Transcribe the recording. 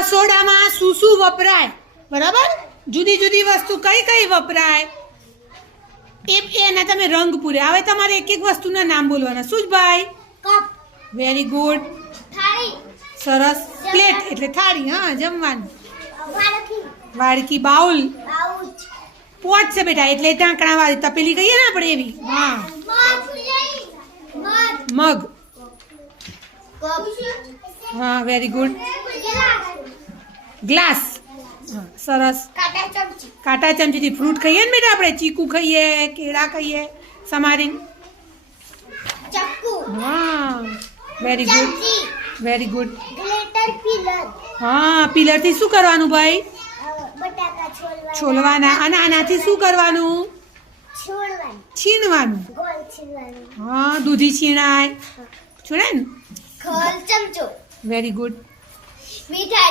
રસોડામાં શું શું વપરાય? બરાબર, જુદી જુદી વસ્તુ કઈ કઈ વપરાય એના તમે રંગ પૂર્યા. હવે તમારે એક એક વસ્તુના નામ બોલવાના. સુજભાઈ? કપ, વેરી ગુડ, થાળી, સરસ. પ્લેટ એટલે થાળી, હા, જમવાનું. વાડકી, વાડકી, બાઉલ. પાઉચ, પોટ છે બેટા, એટલે ઢાંકણા વાળી તપેલી કહીએ ને આપણે એવી. હા. મગ. હા, વેરી ગુડ. ગ્લાસ. હા, સરસ. કાંટા ચમચીથી ફ્રૂટ ખાઈએ ને બેટા આપણે, ચીકુ ખાઈએ, કેળા ખાઈએ, સમારીને. હા, વેરી ગુડ, વેરી ગુડ. હા, પિલરથી શું કરવાનું ભાઈ? છોલવાના. અને આનાથી શું કરવાનું? છીણવાનું. હા, દૂધી છીણાય. છીણે ને? ચમચો, વેરી ગુડ. મીઠાઈ